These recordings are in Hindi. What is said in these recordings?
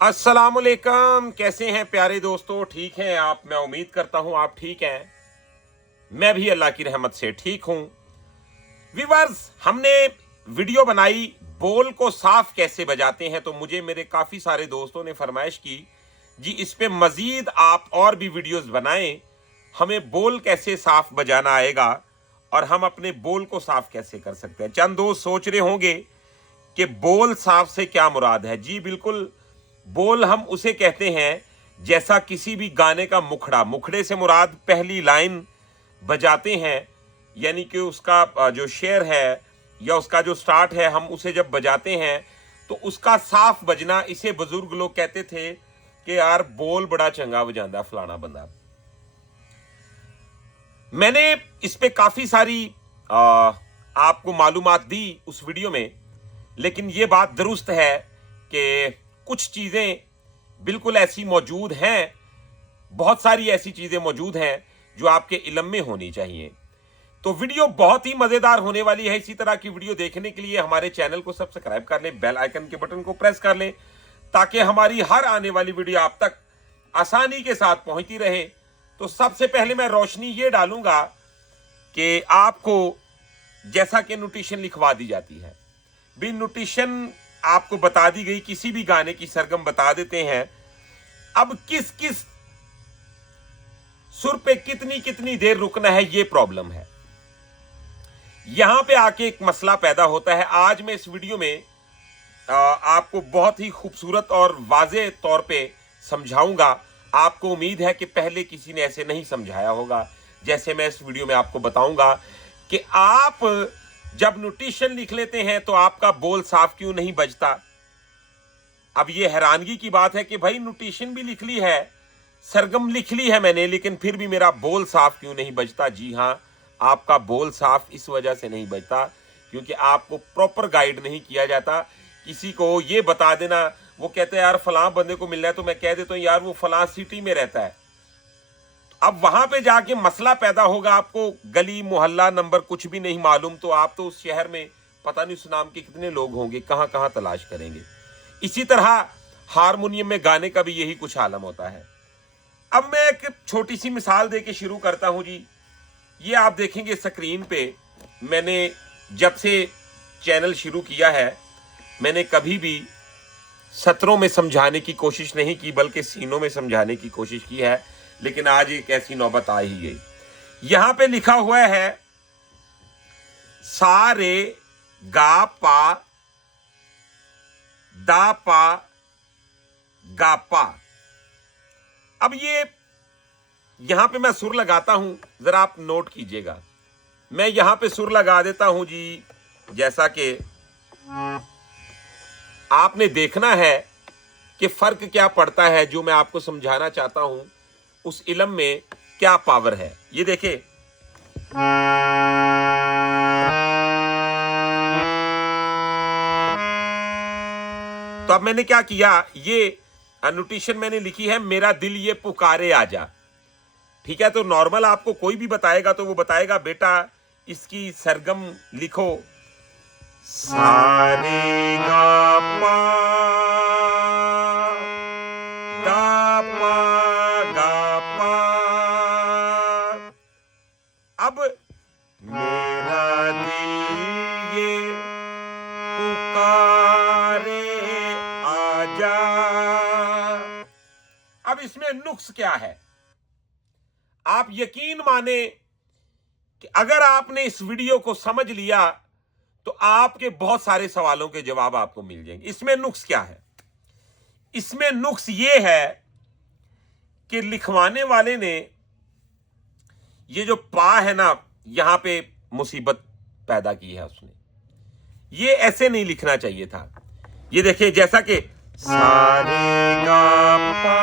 अस्सलामुअलैकुम, कैसे हैं प्यारे दोस्तों? ठीक हैं आप? मैं उम्मीद करता हूं आप ठीक हैं। मैं भी अल्लाह की रहमत से ठीक हूं। व्यूअर्स, हमने वीडियो बनाई बोल को साफ कैसे बजाते हैं, तो मुझे मेरे काफी सारे दोस्तों ने फरमाइश की जी इस पे मजीद आप और भी वीडियोस बनाएं, हमें बोल कैसे साफ बजाना आएगा और हम अपने बोल को साफ कैसे कर सकते हैं। चंद दोस्त सोच रहे होंगे कि बोल साफ से क्या मुराद है। जी बिल्कुल, बोल हम उसे कहते हैं जैसा किसी भी गाने का मुखड़ा, मुखड़े से मुराद पहली लाइन बजाते हैं, यानी कि उसका जो शेर है या उसका जो स्टार्ट है, हम उसे जब बजाते हैं तो उसका साफ बजना, इसे बुजुर्ग लोग कहते थे कि यार बोल बड़ा चंगा बजांदा फलाना बंदा। मैंने इस पे काफी सारी आपको मालूमात दी उस वीडियो में, लेकिन यह बात दुरुस्त है कि कुछ चीजें बिल्कुल ऐसी मौजूद हैं, बहुत सारी ऐसी चीजें मौजूद हैं जो आपके इल्म में होनी चाहिए। तो वीडियो बहुत ही मजेदार होने वाली है। इसी तरह की वीडियो देखने के लिए हमारे चैनल को सब्सक्राइब कर लें, बेल आइकन के बटन को प्रेस कर लें, ताकि हमारी हर आने वाली वीडियो आप तक आसानी के साथ पहुंचती रहे। तो सबसे पहले मैं रोशनी ये डालूंगा कि आपको जैसा कि नोटेशन लिखवा दी जाती है, भी नोटेशन आपको बता दी गई, किसी भी गाने की सरगम बता देते हैं। अब किस किस सुर पे कितनी कितनी देर रुकना है, यह प्रॉब्लम है। यहां पे आके एक मसला पैदा होता है। आज मैं इस वीडियो में आपको बहुत ही खूबसूरत और वाज़े तौर पे समझाऊंगा। आपको उम्मीद है कि पहले किसी ने ऐसे नहीं समझाया होगा जैसे मैं इस वीडियो में आपको बताऊंगा कि आप जब नोटेशन लिख लेते हैं तो आपका बोल साफ क्यों नहीं बजता। अब यह हैरानगी की बात है कि भाई नोटेशन भी लिख ली है, सरगम लिख ली है मैंने, लेकिन फिर भी मेरा बोल साफ क्यों नहीं बजता। जी हां, आपका बोल साफ इस वजह से नहीं बजता क्योंकि आपको प्रॉपर गाइड नहीं किया जाता। किसी को यह बता देना, वो कहते हैं यार फलां बंदे को मिलना है, तो मैं कह देता हूं यार वो फलां सिटी में रहता है। अब वहां पे जाके मसला पैदा होगा, आपको गली मोहल्ला नंबर कुछ भी नहीं मालूम, तो आप तो उस शहर में पता नहीं उस नाम के कितने लोग होंगे, कहां कहां तलाश करेंगे। इसी तरह हारमोनियम में गाने का भी यही कुछ आलम होता है। अब मैं एक छोटी सी मिसाल देके शुरू करता हूं जी। ये आप देखेंगे स्क्रीन पे, मैंने जब से चैनल शुरू किया है मैंने कभी भी सत्रों में समझाने की कोशिश नहीं की, बल्कि सीनों में समझाने की कोशिश की है। लेकिन आज एक ऐसी नौबत आ ही गई। यहां पे लिखा हुआ है सा रे गा पा दा पा गा पा। अब ये यहां पे मैं सुर लगाता हूं, जरा आप नोट कीजिएगा। मैं यहां पे सुर लगा देता हूं जी, जैसा कि आपने देखना है कि फर्क क्या पड़ता है। जो मैं आपको समझाना चाहता हूं उस इल्म में क्या पावर है, ये देखें। तो अब मैंने क्या किया, ये नोटेशन मैंने लिखी है मेरा दिल ये पुकारे आजा। ठीक है, तो नॉर्मल आपको कोई भी बताएगा तो वो बताएगा बेटा इसकी सरगम लिखो, सा रे गा पा दा पा गा पा। अब मेरा दिल ये पुकारे आजा। अब इसमें नुक्स क्या है? आप यकीन माने कि अगर आपने इस वीडियो को समझ लिया तो आपके बहुत सारे सवालों के जवाब आपको मिल जाएंगे। इसमें नुक्स क्या है? इसमें नुक्स यह है कि लिखवाने वाले ने ये जो पा है ना, यहां पे मुसीबत पैदा की है उसने। ये ऐसे नहीं लिखना चाहिए था। ये देखिए, जैसा कि सा रे गा पा।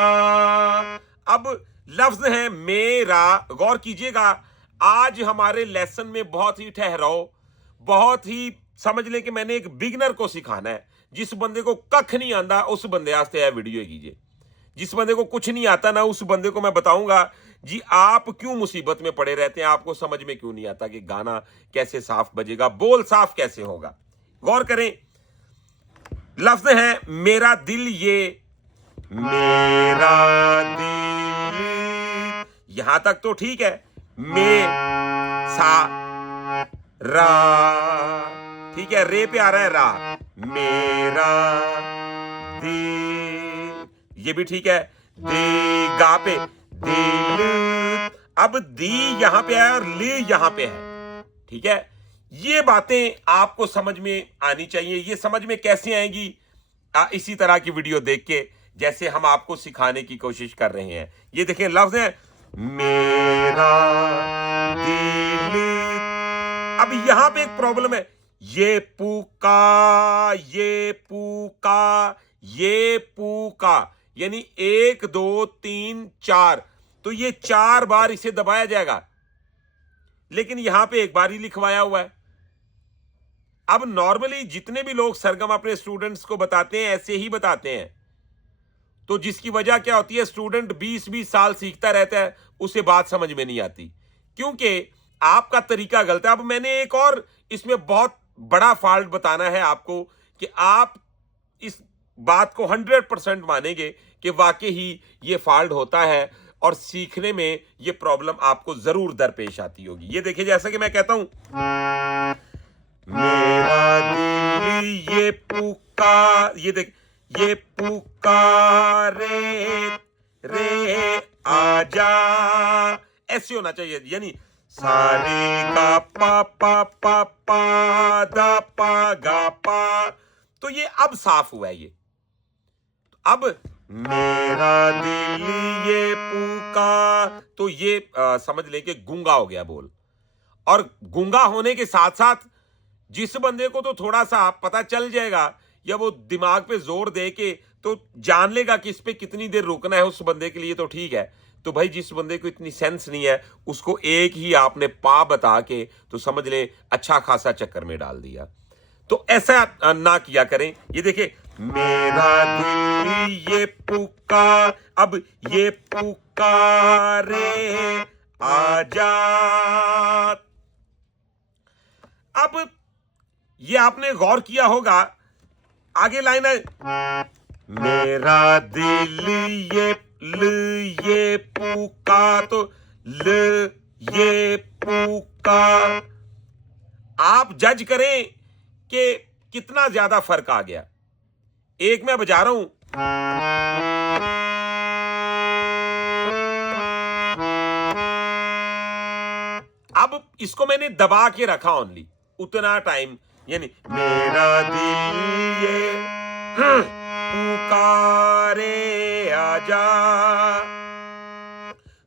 अब लफ्ज है मेरा, गौर कीजिएगा। आज हमारे लेसन में बहुत ही ठहराव, बहुत ही समझ ले कि मैंने एक बिगनर को सिखाना है। जिस बंदे को कख नहीं आंदा उस बंदे वास्ते यह वीडियो कीजिए। जिस बंदे को कुछ नहीं आता ना, उस बंदे को मैं बताऊंगा जी आप क्यों मुसीबत में पड़े रहते हैं, आपको समझ में क्यों नहीं आता कि गाना कैसे साफ बजेगा, बोल साफ कैसे होगा। गौर करें, लफ्ज है मेरा दिल, ये मेरा दिल, यहां तक तो ठीक है। मे सा रा, ठीक है, रे पे आ रहा है रा, मेरा दिल, ये भी ठीक है। दी गा पे दिल, अब दी यहां पे है और ली यहां पे है, ठीक है। ये बातें आपको समझ में आनी चाहिए। ये समझ में कैसे आएंगी? इसी तरह की वीडियो देख के, जैसे हम आपको सिखाने की कोशिश कर रहे हैं। ये देखें, लफ्ज है मेरा दिल। अब यहां पे एक प्रॉब्लम है, ये पूका, ये पूका, ये पूका, यानी 1 2 3 4, तो ये 4 बार इसे दबाया जाएगा, लेकिन यहां पे एक बार ही लिखवाया हुआ है। अब नॉर्मली जितने भी लोग सरगम अपने स्टूडेंट्स को बताते हैं ऐसे ही बताते हैं, तो जिसकी वजह क्या होती है, स्टूडेंट 20-20 साल सीखता रहता है, उसे बात समझ में नहीं आती, क्योंकि आपका तरीका गलत है। अब मैंने एक और इसमें बहुत बड़ा फॉल्ट बताना है आपको, कि आप इस बात को 100% मानेंगे कि वाकई ही ये फॉल्ट होता है और सीखने में ये प्रॉब्लम आपको जरूर दरपेश आती होगी। ये देखिए, जैसा कि मैं कहता हूं, मेरा दिल ये पुकार, ये देख, ये पुकारे रे आजा, ऐसे होना चाहिए, यानी सारे का पा दा पा गा पा। तो ये अब साफ हुआ है। ये अब मेरा दिल ये पुकार, तो ये समझ ले कि गूंगा हो गया बोल। और गूंगा होने के साथ साथ जिस बंदे को तो थोड़ा सा पता चल जाएगा, या वो दिमाग पे जोर दे के तो जान लेगा कि इस पे कितनी देर रुकना है, उस बंदे के लिए तो ठीक है। तो भाई जिस बंदे को इतनी सेंस नहीं है, उसको एक ही आपने पा बता के तो समझ ले अच्छा खासा चक्कर में डाल दिया। तो ऐसा ना किया करें। ये देखिए, मेरा दिल ये पुकार, अब ये पुकारे आजा। अब ये आपने गौर किया होगा, आगे लाइन है, मेरा दिल ये ल ये पुकार, तो ल ये पुकार। आप जज करें कि कितना ज्यादा फर्क आ गया। एक मैं बजा रहा हूं, अब इसको मैंने दबा के रखा ओनली उतना टाइम, यानी मेरा दिल ये पुकारे आजा।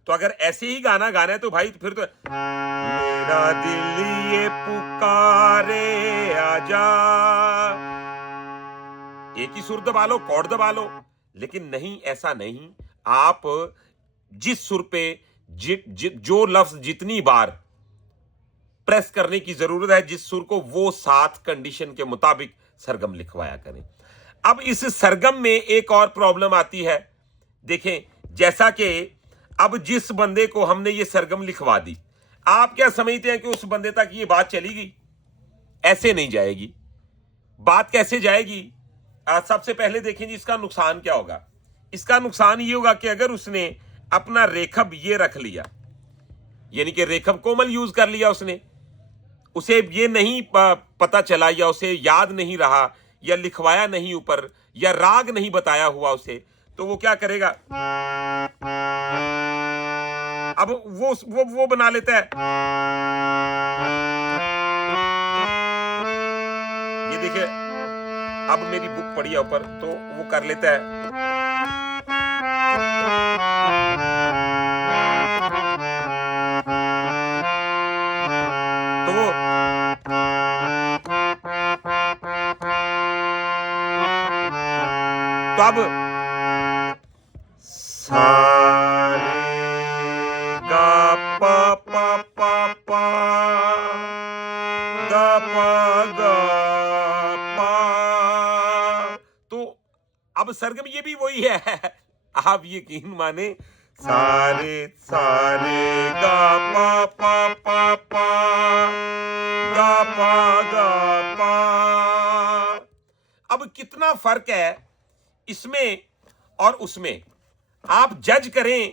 तो अगर ऐसे ही गाना गाना है तो भाई फिर तो मेरा दिल ये पुकारे आजा, एक ही सुर दबा लो, कॉर्ड दबा लो। लेकिन नहीं, ऐसा नहीं। आप जिस सुर पे जो लफ्ज जितनी बार प्रेस करने की जरूरत है, जिस सुर को, वो 7 कंडीशन के मुताबिक सरगम लिखवाया करें। अब इस सरगम में एक और प्रॉब्लम आती है। देखें, जैसा कि अब जिस बंदे को हमने ये सरगम लिखवा दी, आप क्या समझते हैं कि उस बंदे तक ये बात चली गई? ऐसे नहीं जाएगी। बात कैसे जाएगी? सबसे पहले देखें जी, इसका नुकसान क्या होगा। इसका नुकसान ये होगा कि अगर उसने अपना रेखब ये रख लिया, यानी कि रेखब कोमल यूज कर लिया, उसने उसे ये नहीं पता चला, या उसे याद नहीं रहा, या लिखवाया नहीं ऊपर, या राग नहीं बताया हुआ उसे, तो वो क्या करेगा? अब वो बना लेता है। ये देखिए, अब मेरी बुक पड़ी है ऊपर, तो वो कर लेता है। तो वो तो अब सारे गा पा पा पा पा, गा पा गा पा। तो अब सरगम ये भी वही है। आप यकीन माने, सारे सारे गा पा गा पा। अब कितना फर्क है इसमें और उसमें, आप जज करें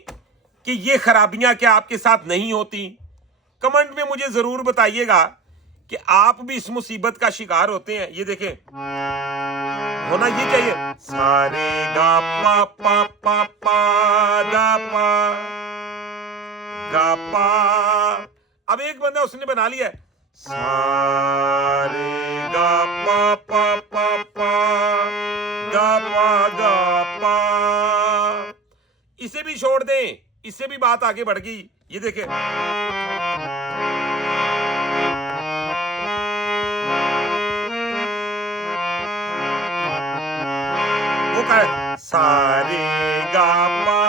कि ये खराबियां क्या आपके साथ नहीं होती। कमेंट में मुझे जरूर बताइएगा कि आप भी इस मुसीबत का शिकार होते हैं। ये देखें, होना ये चाहिए, सारे गा पा गा पा। अब एक बंदा उसने बना लिया है, सारे गा पा गा पा। इसे भी छोड़ दें, इससे भी बात आगे बढ़ गई। ये देखें, वो क्या है, सारे गा पा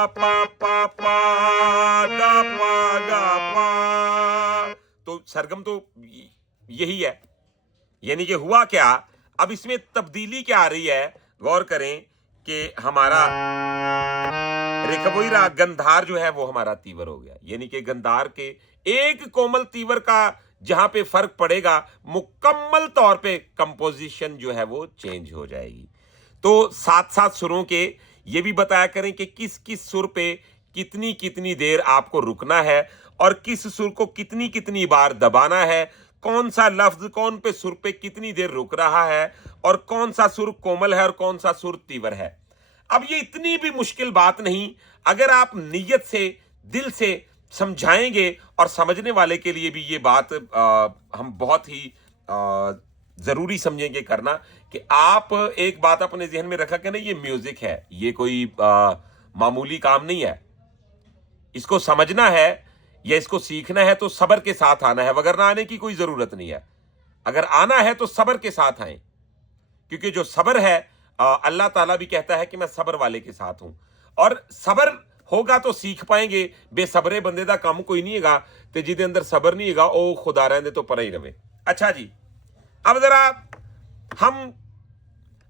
गा पा। तो सरगम तो यही है। यानी कि हुआ क्या, अब इसमें तब्दीली क्या आ रही है, गौर करें कि हमारा रेखा वही रहा, गंधार जो है वो हमारा तीवर हो गया। यानी कि गंधार के एक कोमल तीवर का जहां पे फर्क पड़ेगा, मुकम्मल तौर पे कंपोजिशन जो है वो चेंज हो जाएगी। तो साथ साथ सुरों के ये भी बताया करें कि किस किस सुर पे कितनी कितनी देर आपको रुकना है और किस सुर को कितनी कितनी बार दबाना है, कौन सा लफ्ज कौन पे सुर पे कितनी देर रुक रहा है और कौन सा सुर कोमल है और कौन सा सुर तीवर है। अब ये इतनी भी मुश्किल बात नहीं, अगर आप नीयत से दिल से समझाएंगे, और समझने वाले के लिए भी ये बात हम बहुत ही जरूरी समझेंगे करना, कि आप एक बात अपने जहन में रखा कि नहीं, ये म्यूजिक है, ये कोई मामूली काम नहीं है। इसको समझना है या इसको सीखना है तो सब्र के साथ आना है, वगरना आने की कोई जरूरत नहीं है। अगर आना है तो सब्र के साथ आए, क्योंकि जो सब्र है, अल्लाह ताला भी कहता है कि मैं सब्र वाले के साथ हूं, और सब्र होगा तो सीख पाएंगे। बेसबरे बंदे दा काम कोई नहीं हैगा, ते जिदे अंदर सब्र नहीं हैगा ओ खुदा रहंदे तो पर ही रवे। अच्छा जी, अब जरा हम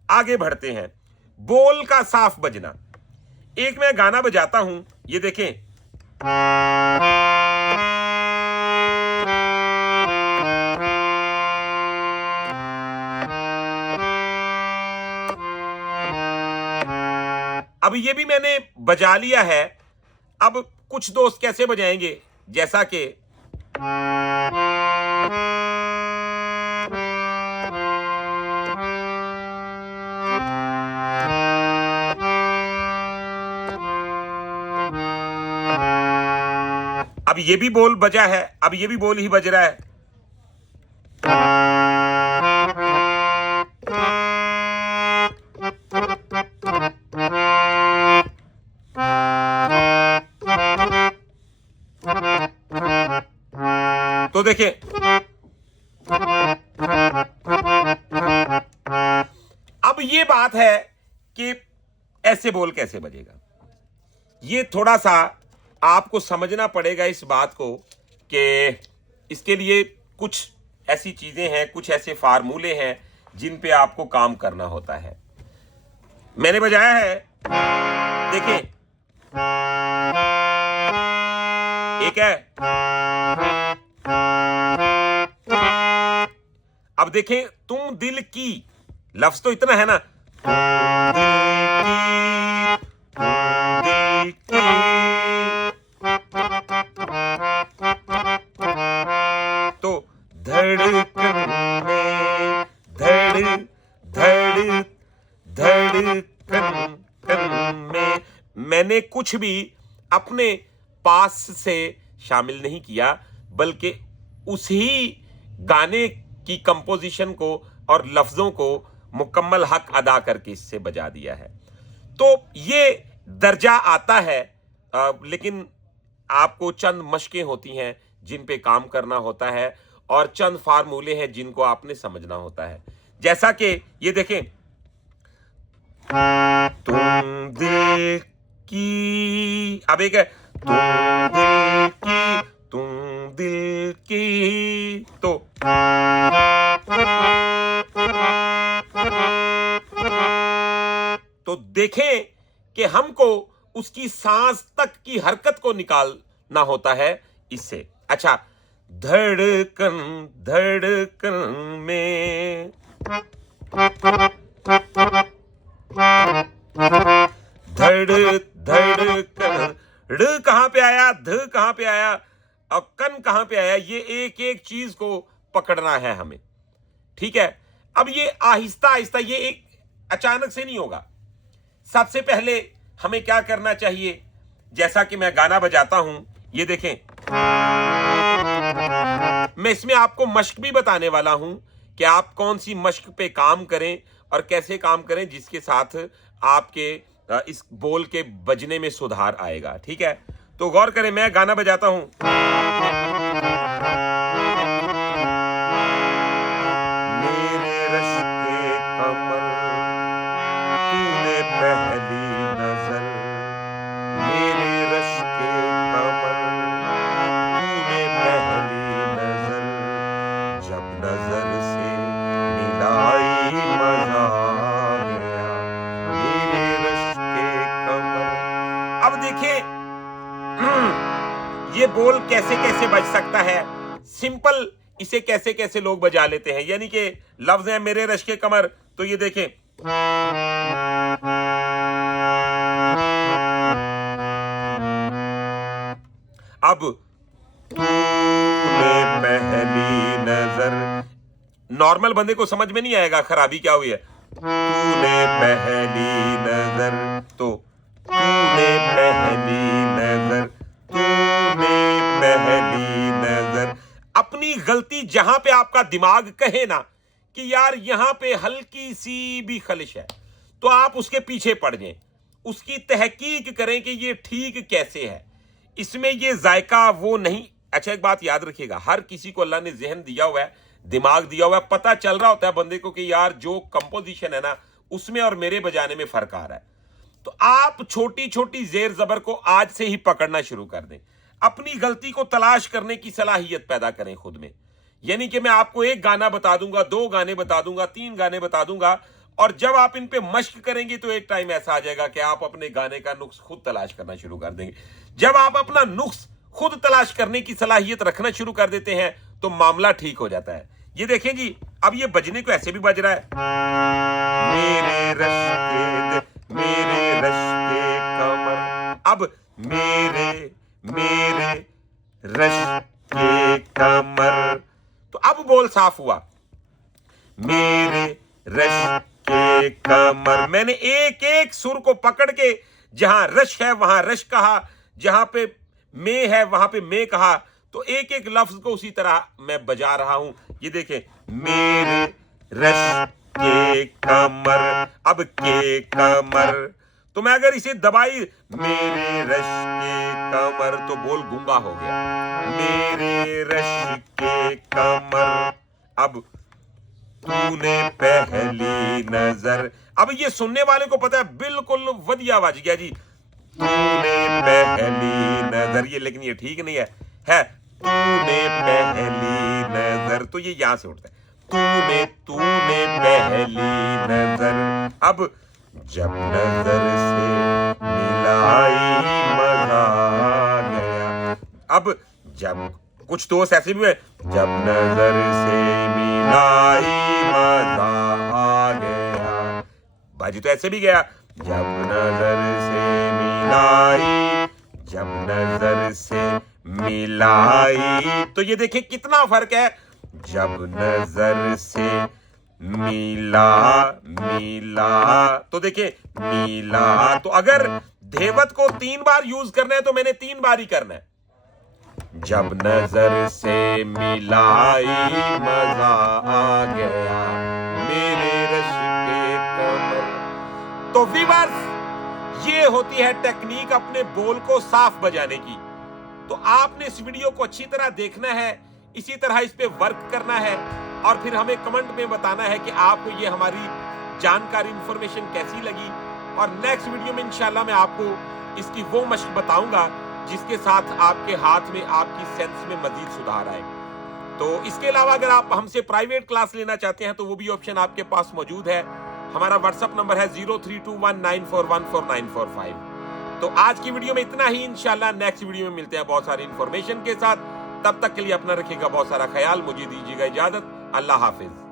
आगे बढ़ते हैं। बोल का साफ बजना। एक मैं गाना बजाता हूं, ये देखें, अब ये भी मैंने बजा लिया है। अब कुछ दोस्त कैसे बजाएंगे, जैसा कि अब ये भी बोल बजा है, अब ये भी बोल ही बज रहा है। तो देखिए, अब ये बात है कि ऐसे बोल कैसे बजेगा। ये थोड़ा सा आपको समझना पड़ेगा इस बात को, कि इसके लिए कुछ ऐसी चीजें हैं, कुछ ऐसे फार्मूले हैं जिन पे आपको काम करना होता है। मैंने बजाया है, देखिए, एक है, अब देखें, तुम दिल की, लफ्ज तो इतना है ना, दिल की, तो धड़कन में धड़कन में मैंने कुछ भी अपने पास से शामिल नहीं किया, बल्कि उसी गाने की कंपोजिशन को और लफ्जों को मुकम्मल हक अदा करके इससे बजा दिया है। तो ये दर्जा आता है, लेकिन आपको चंद मशकें होती हैं जिन पे काम करना होता है, और चंद फार्मूले हैं जिनको आपने समझना होता है। जैसा कि ये देखें, तुम दिल की, अब एक है, तुम दिल की, तो तो देखें कि हमको उसकी सांस तक की हरकत को निकालना होता है इससे। अच्छा, धड़कन धड़कन में, धड़कन, ड़ कहां पे आया, ध कहां पे आया और कन कहां पे आया, ये एक एक चीज को पकड़ना है हमें। ठीक है, अब ये आहिस्ता आहिस्ता, ये एक अचानक से नहीं होगा। सबसे पहले हमें क्या करना चाहिए, जैसा कि मैं गाना बजाता हूं, ये देखें, मैं इसमें आपको मश्क भी बताने वाला हूं कि आप कौन सी मश्क पे काम करें और कैसे काम करें जिसके साथ आपके इस बोल के बजने में सुधार आएगा। ठीक है, तो गौर करें, मैं गाना बजाता हूं, मेरे रश के कमर, तूने पहली नजर, मेरे रश के कमर, तूने पहली नजर, जब नजर से मिलाई मजा आ गया, मेरे रश के कमर। अब देखिए ये बोल कैसे कैसे बज सकता है, सिंपल इसे कैसे कैसे लोग बजा लेते हैं। यानी कि लफ्ज है मेरे रश के कमर, तो ये देखें, अब तूने पहली नजर, नॉर्मल बंदे को समझ में नहीं आएगा खराबी क्या हुई है। तूने पहली नजर, तो तूने पहली नजर, तूने पहली नजर। अपनी गलती जहां पे आपका दिमाग कहे ना कि यार यहां पे हल्की सी भी खलिश है, तो आप उसके पीछे पड़ जाएं, उसकी तहकीक करें कि ये ठीक कैसे है, इसमें ये जायका वो नहीं। अच्छा, एक बात याद रखिएगा, हर किसी को अल्लाह ने जहन दिया हुआ है, दिमाग दिया हुआ है, पता चल रहा होता है बंदे को कि यार जो कंपोजिशन है ना उसमें और मेरे बजाने में फर्क आ रहा है। तो आप छोटी छोटी जेर जबर को आज से ही पकड़ना शुरू कर दें, अपनी गलती को तलाश करने की सलाहियत पैदा करें खुद में। यानी कि मैं आपको एक गाना बता दूंगा, 2 गाने बता दूंगा, 3 गाने बता दूंगा, और जब आप इन पे मश्क करेंगे तो एक टाइम ऐसा आ जाएगा कि आप अपने गाने का नुक्स खुद तलाश करना शुरू कर देंगे। जब आप अपना नुक्स खुद तलाश करने की सलाहियत रखना शुरू कर देते हैं तो मामला ठीक हो जाता है। ये देखें जी, अब ये बजने को ऐसे भी बज रहा है, मेरे रश के, मेरे रश के कमर। अब मेरे मेरे रश के कमर, तो अब बोल साफ हुआ, मेरे रश के कमर। मैंने एक एक सुर को पकड़ के, जहां रश है वहां रश कहा, जहां पे में है वहां पे में कहा, तो एक एक लफ्ज को उसी तरह मैं बजा रहा हूं। ये देखें, मेरे रश के कमर, अब के कमर, तो मैं अगर इसे दबाई, मेरे रश के कमर, तो बोल गूंगा हो गया, मेरे रश के कमर। अब तूने पहली नजर, अब ये सुनने वाले को पता है बिल्कुल वधिया बज गया जी, तूने पहली नजर, ये लेकिन ये ठीक नहीं है तूने पहली नजर, तो ये यहां से उठता है, तूने तूने पहली नजर। अब जब नजर से मिलाई मजा आ गया, अब जब कुछ दोस्त ऐसे भी हुए, जब नजर से मिलाई मजा आ गया, बाजी तो ऐसे भी गया, जब नजर से मिलाई, जब नजर से मिलाई, तो ये देखिए कितना फर्क है, जब नजर से मिला, मिला, तो देखिए मिला, तो अगर धेवत को 3 बार यूज करना है तो मैंने 3 बार ही करना है, जब नजर से मिलाई मजा आ गया, मेरे रश के कमर। तो व्यूअर्स, ये होती है टेक्निक अपने बोल को साफ बजाने की। तो आपने इस वीडियो को अच्छी तरह देखना है, इसी तरह इस पे वर्क करना है, और फिर हमें कमेंट में बताना है कि आपको ये हमारी जानकारी, इंफॉर्मेशन कैसी लगी। और नेक्स्ट वीडियो में इंशाल्लाह मैं आपको इसकी वो मश्क बताऊंगा जिसके साथ आपके हाथ में, आपकी सेंस में मजीद सुधार आए। तो इसके अलावा अगर आप हमसे प्राइवेट क्लास लेना चाहते हैं तो वो भी ऑप्शन आपके पास मौजूद है। हमारा व्हाट्सएप नंबर है 0321941495। तो आज की वीडियो में इतना ही। इंशाल्लाह नेक्स्ट वीडियो में मिलते हैं बहुत सारी इंफॉर्मेशन के साथ। तब तक के लिए अपना रखिएगा बहुत सारा ख्याल। मुझे दीजिएगा इजाजत। अल्लाह हाफिज।